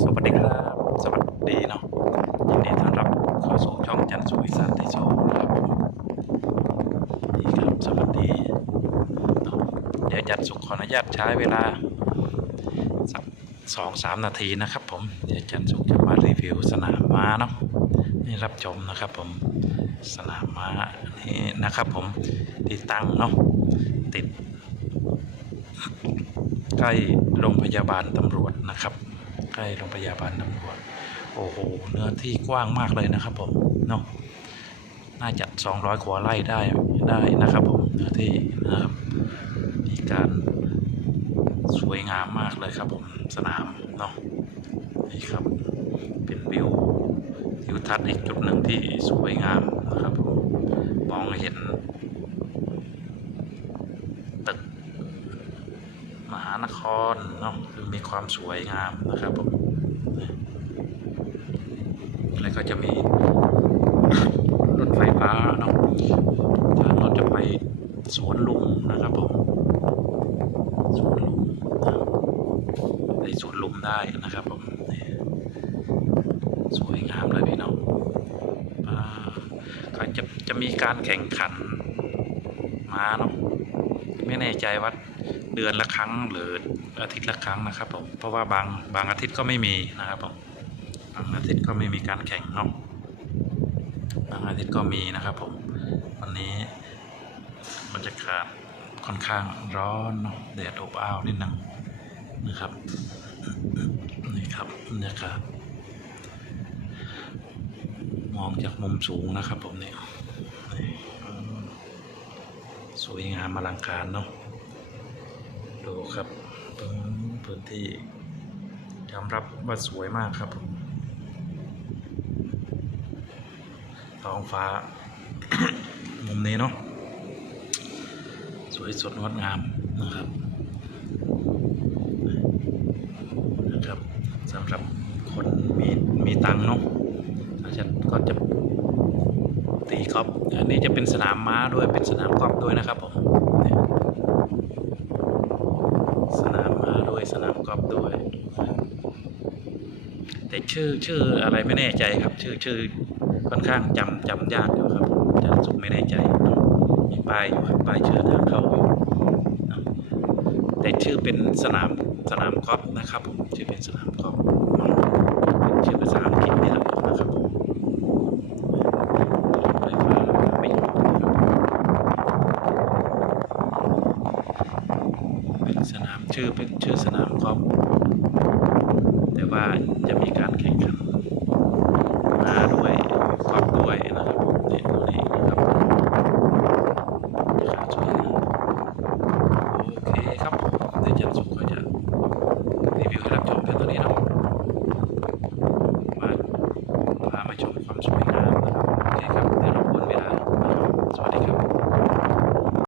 สวัสดีครับ สวัสดีเนาะยินดีต้อนรับเข้าสู่ช่องจันทร์สุวิสันติโชว์นะครับผมนี่ครับสวัสดีเดี๋ยวจัดสุขขออนุญาตใช้เวลาสักสองสามนาทีนะครับผมเดี๋ยวจันทร์สุขจะมารีวิวสนามม้าเนาะนี่รับชมนะครับผมสนามม้านี่นะครับผมที่ตั้งเนาะติดใกล้โรงพยาบาลตำรวจนะครับ ใกล้โรงพยาบาลตำรวจโอ้โห เนื้อที่กว้างมากเลยนะครับผมเนาะน่าจะ 200กว่าไร่ได้ได้นะครับผมเนื้อที่นะครับมีการสวยงามมากเลยครับผมสนามเนาะนี่ครับเป็นวิวทิวทัศน์อีกจุดหนึ่งที่สวยงามนะครับผมมองเห็นตึก มหานครเนาะคือมีความสวยงามนะครับผมแล้วก็จะมีรถไฟฟ้าเนาะถ้าเราจะไปสวนลุมนะครับผมสวนลุมไปสวนลุมได้นะครับผมสวยงามเลยพี่น้องอ่าก็จะจะมีการแข่งขันม้าเนาะ ไม่แน่ใจว่าเดือนละครั้งหรืออาทิตย์ละครั้งนะครับผมเพราะว่าบางบางอาทิตย์ก็ไม่มีนะครับผมบางอาทิตย์ก็ไม่มีการแข่งเนาะบางอาทิตย์ก็มีนะครับผมวันนี้บรรยากาศค่อนข้างร้อนเนาะแดดอบอ้าวนิดนึงนะครับนี่ครับบรรยากาศมองจากมุมสูงนะครับผมเนี่ยนี่อืม สวยงามอลังการเนาะดูครับพื้นที่ยอมรับว่าสวยมากครับผมท้องฟ้า มุมนี้เนาะสวยสดงดงามนะครับนะครับสำหรับคนมีมีตังเนาะอาจจะก็จะ กอล์ฟอันนี้จะเป็นสนามม้าด้วยเป็นสนามกอล์ฟด้วยนะครับผมสนามม้าด้วยสนามกอล์ฟด้วย แต่ชื่อชื่ออะไรไม่แน่ใจครับ ชื่อชื่อค่อนข้างจำจำยากอยู่ครับจำสุกไม่แน่ใจมีป้ายอยู่ครับป้ายชื่อทางเข้าอยู่แต่ชื่อเป็นสนามสนามกอล์ฟนะครับผมชื่อเป็นสนามกอล์ฟชื่อภาษาอังกฤษนี่แหละนะครับผม ไฟฟ้าไม่หยุดเป็นสนาม ชื่อเป็นชื่อสนามกอล์ฟแต่ว่าจะมีการแข่งขันมาด้วยกอล์ฟด้วยนะครับเนี่ยตัวนี้นะครับขาสวยงามโอเคครับเดี๋ยวจะสุขก็จ